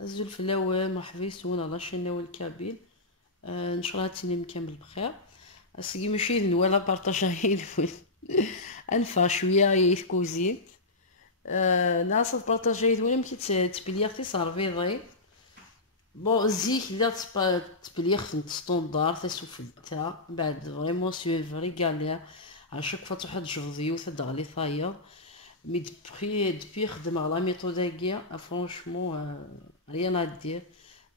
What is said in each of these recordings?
الزول فلاوة مرحبا يسون على شناوي الكابيل. ان شاء الله تنين كامل بخير. اسكي ماشي نوالا بارطاجاي انفع شويه يتكوزين. ناس بارطاجاي ولا مكي تبليغتي صار بيضي بون زيك لا تبليغ في ستوندار تسوفلتا بعد فريمون سويفري كالير على شاك فوا تروح تجبديو تدغلي ثايا مي دبي خدمة لا ميثوداكيا فرونشمون ريان ادير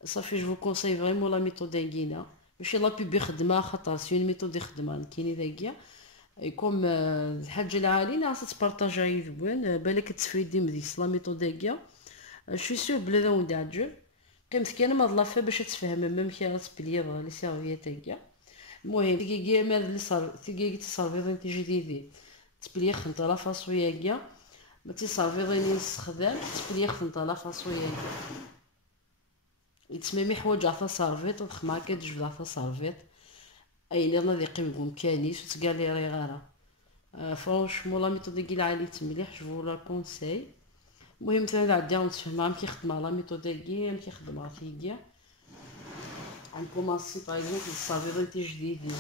صافي جو كونساي فريمون لا ميثوداكينا ماشي لا بيبي خدمة خاطر سي اون ميثود خدمة كاينين داكيا يكون الحاجة العالية ناس تبارطاجاي ذوين بالك تسفيدي مديك لا ميثوداكيا شو سور بلا ذا ودعجل قيمت كان ما ضلافها باش تفهم ميم كي راه تبليض لي سيرفيات هكا. المهم تيكي ما اللي صار تيكي تصرفي جديدين تبليخ نتا لا فاصويا كاع ما تيصرفي غير نستخدم تبليخ نتا لا فاصويا يتسمى حوايج عطا صارفيت وخما كي تجبد عطا صارفيت اي اللي ناضي قيم بمكانيش وتقالي ري غارة فرونشمون لا ميثود كي عاليت مليح جو لا كونساي. المهم مثلا عندي نتفهم كي خدمه لا ميثود كي كيخدمها فيا غنكومونسي باغ اكزومبل الصافي جديدين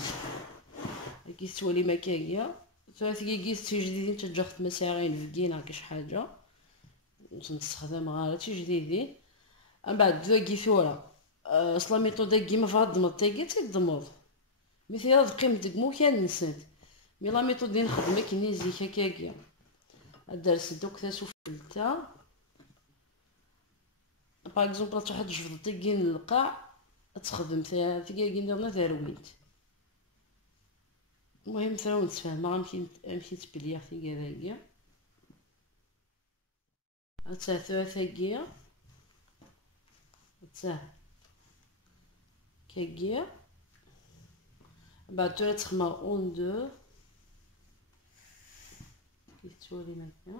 كي تولي مكاكيا ثلاث كيس جديدين تجا خدمه ساعين في كينا كاش حاجه نستخدم غير جديدين من بعد دو ثورة اصلا ميثود كيما فهاد الضمط تاكي تيضمض مثل هاد قيمة دكمو كان نسيت مي لا ميثود ديال نخدم كيني زيك هكاكيا درس دوك تاسو فلتا باغ اكزومبل تروح تجبد تاكي القاع تخدم فيها كي نديرنا ذرويت. المهم ثرا نتفاهما غنمشي تبليغ في كذاكيا هتا ثلاثاكيا هتا كاكيا بعد تولي تخمر اون دو كي تولي مكا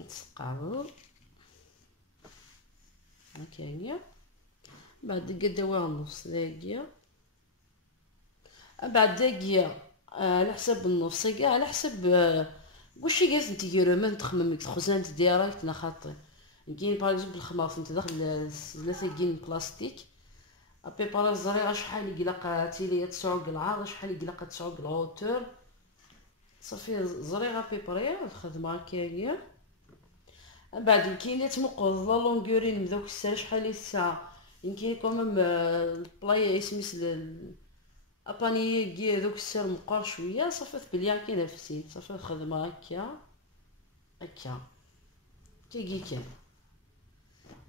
نتقعدو هكايا بعد دقا النص داكيا بعد داكيا على حسب النص كاع على حسب واش قالت انت كيرومان تخمم تخزانت ديريكت لا خاطر كاين باغ اكزومبل الخماط انت داخل ثلاثه كاين بلاستيك ابي بارا الزريعه شحال يقلق تيلي 9 العرض شحال يقلق 9 الهوتور صافي زريعه بيبري الخدمه هكايا. من بعد كاين تمقض لا لونغورين من داك الساعه شحال الساعه يمكن كومام البلاي سميس اباني كي دوك السير مقار شويه صافي تبليا كاين نفسي صافي الخدمه هكا هكا تيجي كان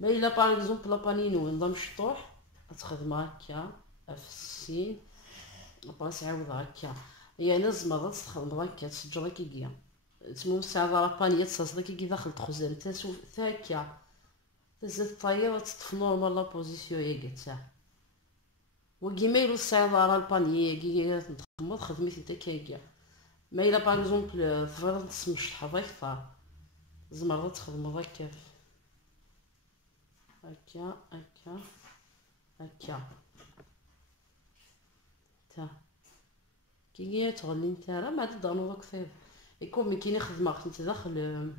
ما الا باغ اكزومبل لابانينو نظام مشطوح تخدم هكا افسين باس عاود هكا يعني الزمر تخدم هكا تسجل كيكيا تسمو ساعه لابانيه تصاصل كي داخل تخزن تاسو هكا تزيد الطايره تطف نورمال لا بوزيسيون هي تاع وكيما يلو الساعه راه البانيه كي تخمض خدمتي تا كاكيا ما الا باغ اكزومبل فرنسا مش حضيفه زمر تخدم هكا هكا هكا هكا تا كي تغلي نتا راه ما تضانو داك فيف يكون مي كاين خدمه انت داخل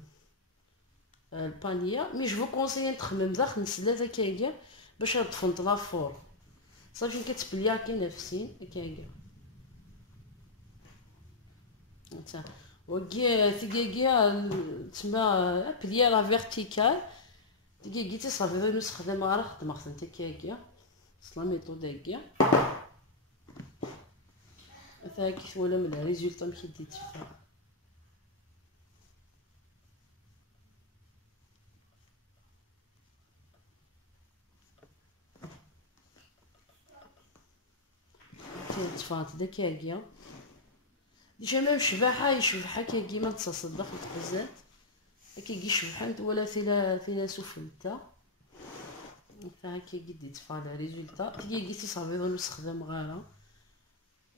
البانيه مي جو كونسيي تخمم داخل السلاده كاكيا باش تفنط لافور صافي كتبليا كي نفسي هكايا انت وكي تيكيا تما بليا لا فيرتيكال تيكي تصافي غير نستخدم غير خدمه انت كاكيا اصلا ميثود هكايا هذا كيف ولا من الريزولطا ملي ديت فيها تفات داك هكايا ديجا ميم شباحه يشبحها كيما تصاصد داخل الخزات كي شبحان ولا فيلا سفلتا هكا كي ديت فا ريزولطا كي صافي غير نستخدم غير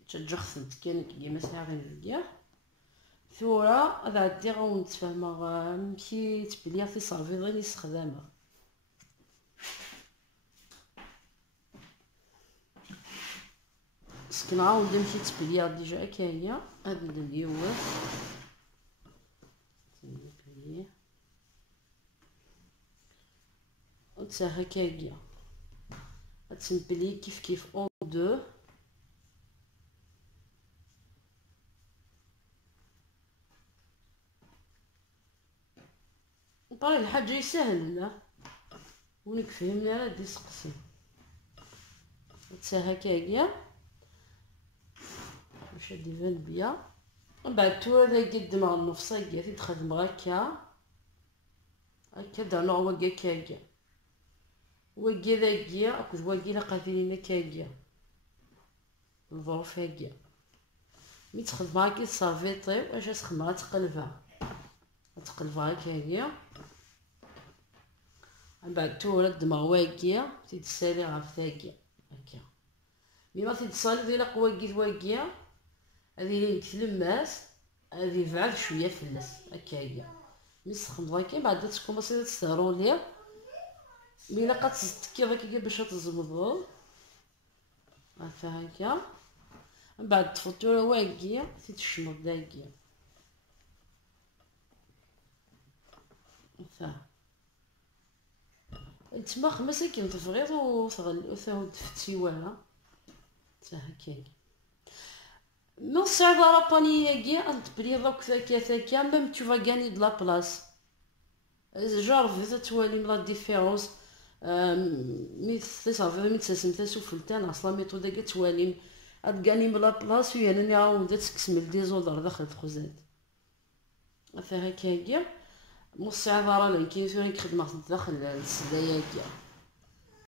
تجخسنت كان كيما ساعه كاع ثورة هذا عندي غنتفاهما نمشي تبليا في صافي غير نستخدمها كنعاود نمشي تبليا ديجا كاينه هاد اللي هو تبليه تا هكاكيا غتنبلي كيف كيف اون دو. طريق الحاجه يسهل لا ونك فهمني راه دي سقسي تا هكاكيا باش هادي يبان بيا. من بعد تورا قدام النفصاكيا تخدم هكا هكا درنا واكا كاكيا واكي داكيا اكو واكي لا قادرين كاكيا الظروف هاكيا مي تخدم هاكي صافيطي واش تخدم تقلبها هكايا. من بعد تورا الدماغ واكيا تيتسالي غاف ثاكيا هكا مي ما تيتصالي ديال واكيا هذه اللي تلماس هذه بعد شويه فلاس هكايا مي تخدم هاكي بعد تكوماسي تستهرولي مي الا قاتزتكي هكا باش تزمضو هكا. من بعد تفطورة واكيا تتشمض داكيا تما خمسة كي تفغيض وثاود فتي وانا تا هكايا. Non, ça va pas ni gagner, on te prie donc ça même tu vas gagner de la place. Genre, vous êtes où la différence. Mais c'est ça, vraiment, c'est simple, c'est souffle, la méthode est que tu vas gagner de la place, et il y a un des qui se met des ordres dans le trousseau. Affaire هكايا مستعذرة لك كي يصير يخدم داخل السدايا كيا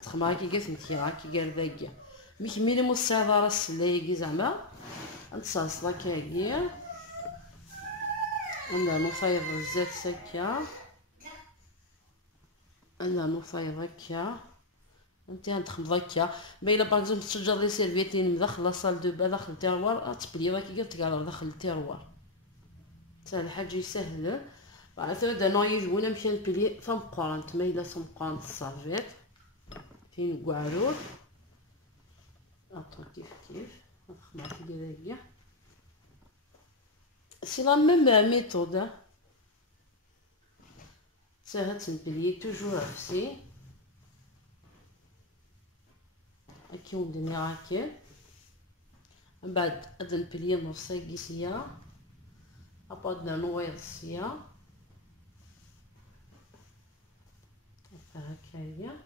تخمع كي قالت انت راكي قال ذاكيا مي كميلي مستعذرة السدايا كي زعما نتصاصلا كاكيا انا نفيض الزيت سكا انا نفيض هكا انت غتخمض هكا ما الا باغ تشجر لي سيرفيتين داخل لا صال دو با داخل التيروار تبلي هكا قلت كاع داخل التيروار حتى الحاجه يسهل. بعد ثلاثة نايف ولا مشى نبلي ثم قرنت ما الا ثم قرنت الصافيت فين كوعرور اطو كيف نخمع كي داكيا سي لا ميم ميثود تا تنبلي توجور عفسي هاكي وندير هاكي. من بعد هاد نبلي نص كيسيا ابدا نويض السيا هكايا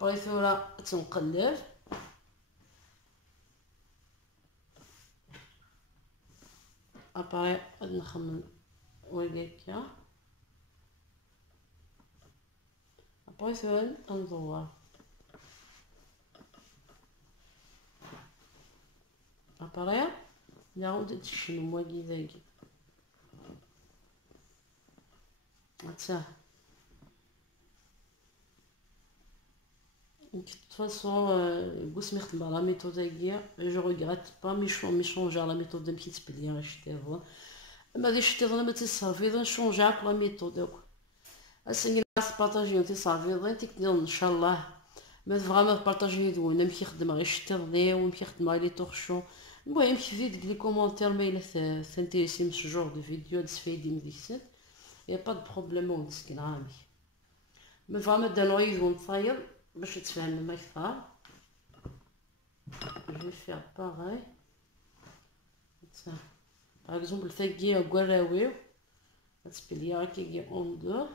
بغي ثورة تنقلب ابغي نخمم وهكا بغي ثورة ندور ابغي نعاود تشنو واكي ذاكي حتى de toute façon, je me la méthode je regrette pas mais changer la méthode de petite pilier acheter mais acheter dans la méthode servir changer la méthode c'est partager انت صافي انت كدير ان شاء الله ما فريمون بارطاجي دونا مشي خدم غير شتي ومشي خدم لي طورشون المهم كيفي ديك لي كومونتير ما الا تانتيريسي من ce genre de vidéo تستفيدي من ديك السيت يا با دو بروبليم مسكين عامي ما فريمون دا نويف ونصايب باش تفهم اكثر. جو فيغ باغاي باغ اكزومبل ثاكي كواراويو تبلي هاكي اون دو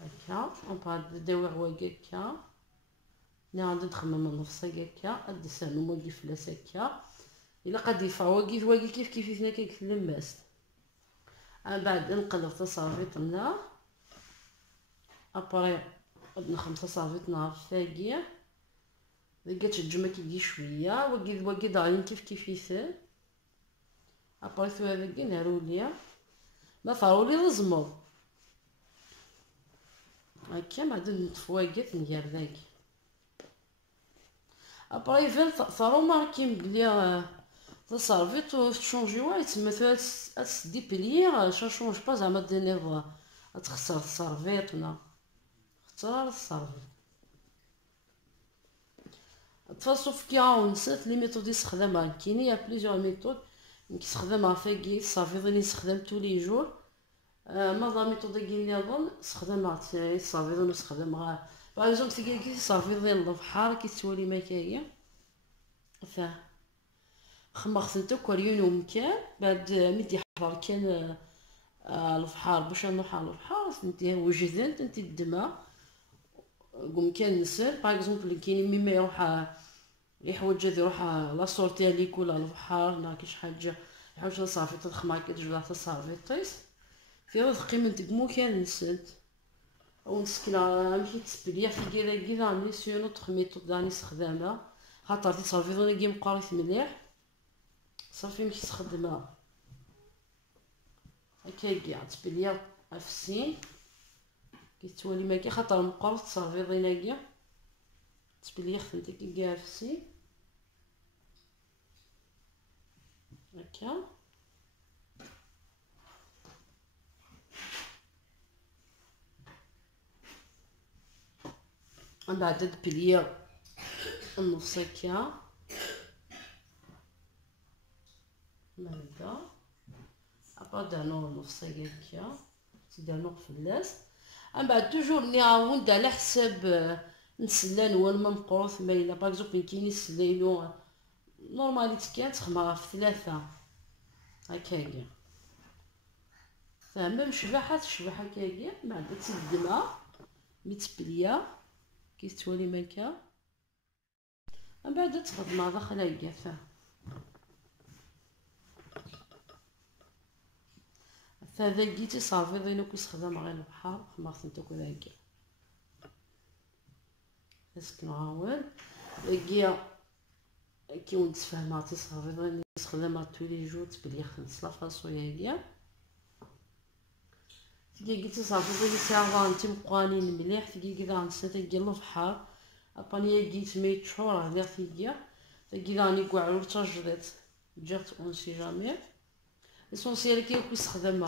هكا اون بعد نداوي هكا نعاود نخمم النص هكا ادي سانو واقي فلاس هكا الا قد يفا واقي كيف كيف كيتلمس. من بعد نقلب تصاويطنا ابري عندنا 5 صافيطنا فاكيه لقيت الجمع كيجي شويه واقي ضايعين كيف يصير ابري ثو هذاكي نهارو ليا ما فارولي لزمو هكا بعد نتفواقت ندير ذاك ابري فين ثارو ماركين بلي تصافيط وتشونجيوها تما تسدي بلي شا شونج با زعما دينيغ تخسر الصرفيط ولا اختار الصرفيط تصوف كيا نسيت لي ميثود يستخدمها كاين يا بليزيور ميثود كيستخدمها فاكي الصرفيط اللي نستخدم تو لي جور ما ميثود كي نظن استخدمها الصافيضون استخدمها باغ اكزومبل كي الصافيضين البحر كي تولي مكايا فاه خمخت نتا كوريون ومكان بعد مدي حضر كان البحر باش نروح على البحر نتي وجدت نتي الدماء قوم كان نسال باغ اكزومبل كاين ميما يحوج يروح لا سورتي ليك ولا البحر لا كاش حاجه يحوج صافي تضخم هكا تجبد حتى صافي طيس في هذا قيمه تقمو كان نسد او نسكنا مشيت تسبليا في كذا عندي سي نوتر ميثود داني استخدامها خاطر صافي ظني كي مقاريت مليح صافي مشيت تخدمها هكا كاع تسبليا في السين كي تولي ماكي خاطر مقارت صافي ظني تسبليا خدمتي كي كاع في السين هكا من بعد تبليا النص هكا هكذا ابا دانو النص هكا دانو فلاس من بعد توجور نعاود على حساب نسلان هو ما مقروث مايله باغ اكزومبل كاين يسلاينو نورماليتي كانت خمرة في 3 هكايا فهمه مشبحه تشبح هكايا بعد تسدمها متبليه كي تولي ماكا من بعد تخدمها داخل هكا فهذا لقيتي صافي ضينو كيستخدم غير البحر خمرت نتا كذا هكا اسك نعاود لقيا كي ونتفاهماتي صافي ضينو نستخدمها تولي جو تبلي خمس لا فاصويا هكا تلقى قلتي صافي ضينو ساعه انت مقوانين مليح تلقى كذا نسيت كي البحر ابانيا قيت ميت شهور هذا تلقى راني كوعرو تجريت جات اون سي جامي ليسونسيال كي كيستخدم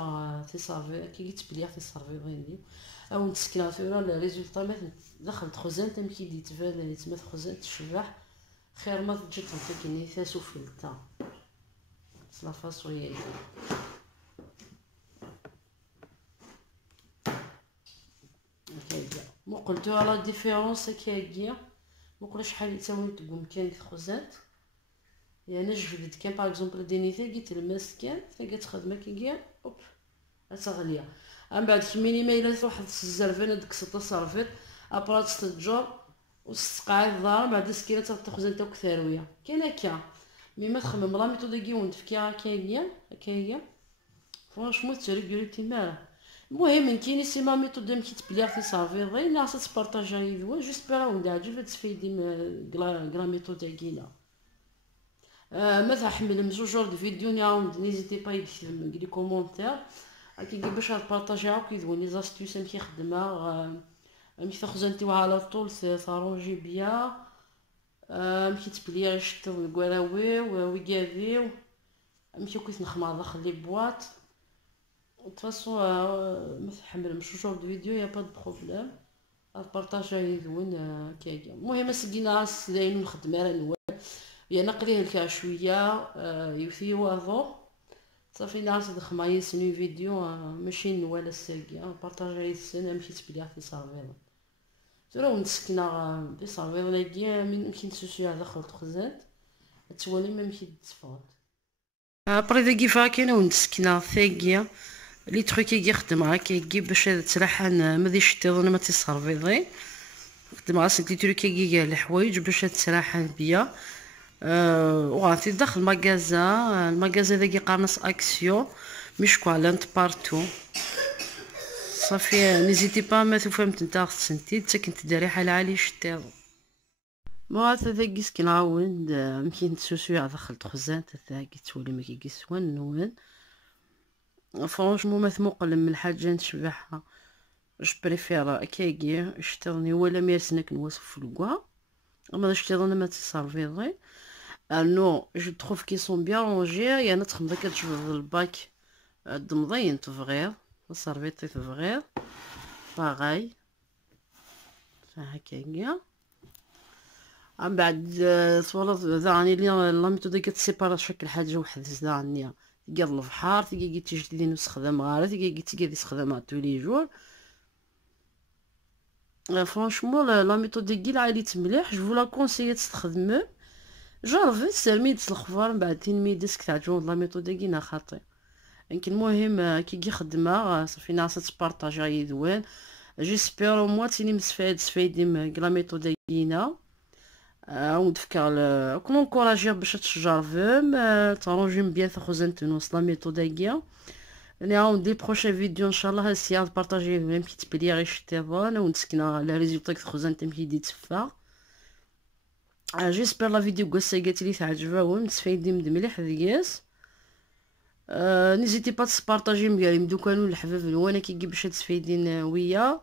في صافي كي تبليا في صافي ضيني او نسكنا في راه ريزولطا ما دخل تخزن تمكي دي تبان اللي تما تخزن تشبح خير ما تجي تنطي كيني ثاسو فلتا لا فاصويا هكايا مو قلتو على ديفيرونس هكايا مو شحال يساوي تقوم كان تخزنت يعني جبد كان باغ اكزومبل دينيتي قلت الماس كان تلقى تخدمه كي اوب تغليا من بعد كميني ما الا واحد الزرفان ديك 6 صرفيط ابرات 6 جور وتسقعي الدار بعد سكينه تخزن تا كثارويه كاين هكا مي ما تخمم لا ميثود كي ونتفكيها هكايا فرونشمون تريغوليتي مال المهم كاين سيما ميثود مكي تبليغ في صافي ضي ناس تبارطاجا يدوا جوست بلا ونعجب تفيدي كلا ميثود كاينه مثلا حمل مزوجور دي فيديو نعاود نيزيتي با يكتب لي كومونتير كي باش تبارطاجيها وكيدوي لي زاستيوس مكي خدمها مكي تخزنتيوها على طول تارونجي بيا مكي تبليغ شتو الكراوي ويكافيو مكي كنت نخمر داخل لي بواط تفاصو مثلا حمل مزوجور دي فيديو يا با دو بروبليم تبارطاجيها يدوين كاكا المهم سقينا داين نخدم راه يعني نقليه لك شويه يثيو هذو صافي ناس دخما يسني فيديو ماشي ولا ساقي بارطاجي السنه مشي تبليها في صافي ترى نسكنا في صافي ولا كي من يمكن تسوسي على داخل تخزات تولي ما مشي تصفات ابري ذا كيفا كاينه ونسكنا ثاقيه لي تروكي كي خدم هكا كي باش تسرحن ما ديش تيضن ما تصرفي خدم راسك لي تروكي كاع الحوايج باش تسرحن بيا وغادي داخل المغازا ذاك قارنص اكسيو مشكوا لانت بارتو صافي نيزيتي با ما فهمت نتا خصنتي حتى كنت داري حال عالي شتيض ما ذاك كي نعاود يمكن تسوسو على داخل تخزان ذاك تولي ما كيسوان نوان فرونشمون ما ثموقل من الحاجه نشبعها جو بريفير كاكي شتيضني ولا ميرسنك نواسف في الكوا اما شتيضنا ما تصرفي نو جو تروف كي سون بيان رونجي يعني تخمم كتجبد الباك دمضين تفغير السربيطي تفغير باغاي هكايا من بعد صوالح ذاني لي لا ميثود كتسيبارا شكل حاجه وحده ذاني تلقى البحر، تلقى تجديدين وتخدم غارة، تلقى تخدمها تو لي جور. فرانشمون لا ميثود ديالي عاليت مليح، جو لا كونسيي تستخدمو. جربت سالميت الخبار من بعد ميدس كتعجبو لا ميثود ديالي خاطئ. يمكن المهم كي خدمه صافي ناس تبارطاجيها يدوان. جيسبيغ او موا تيني مستفايدين لا ميثود ديالنا. ونتفكر كون نكوراجيها باش تجربهم ترونجيم بيان خزنتنوس لا ميثود ديالي. يعني دي بروشين فيديو ان شاء الله هسيا بارطاجي ميم كي تبلي غير شتيفون ونسكنا لا ريزولتا خزنتم كي دي تفا. جيسبر لا فيديو قصه قالت لي تعجبهم مستفايدين مليح دياس. نيزيتي با تبارطاجي ميم دوكانو الحباب وانا كي باش تستفيدين ويا.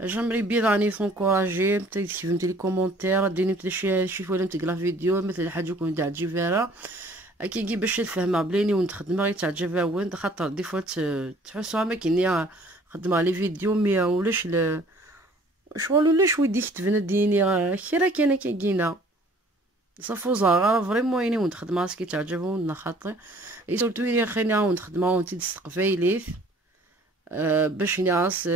جامري بيان راني تنكوراجي تكتبوا لي كومونتير ديروا لي شي ولا تقرا فيديو مثل حاجه يكون تعجب فيها كي باش تفهمها بليني ونخدمها غير تعجبها وين خاطر دي فوا تحسوها ما كاينه خدمها لي فيديو مي ولاش شغل ولا شوي ديك تبنى ديني خيرا كاينه كاينه صافو زغاره فريمون يعني ونخدمها سكي تعجبهم خاطر سورتو يا خينا ونخدمها ونتي تستقبايليت باش ناس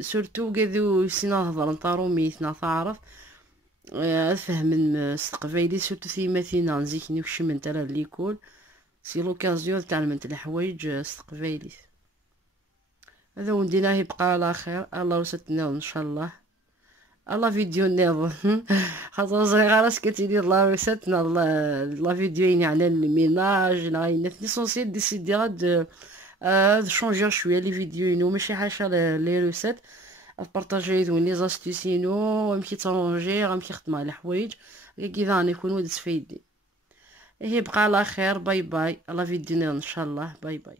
سورتو قادو سينا نهضر نطارو ميتنا تعرف فهم استقبايلي سورتو ثيماتينا نزيكني وكشي من ترى ليكول سي لوكازيون تعلمت الحوايج استقبايلي. هذا وندينا يبقى على خير الله وستنا ان شاء الله. الله فيديو نيض خاطر صغيره راس كتيدير الله وستنا الله فيديو على الميناج ناي ليسونسيال ديسيدي غاد شونجي شويه لي فيديو ماشي حاجه لي روسيت بارطاجي لي زاستيسينو نمشي ترونجي غنمشي نخدم على حوايج كي نكونوا تفيدي. هي بقى على خير باي باي الله فيديو ان شاء الله باي باي.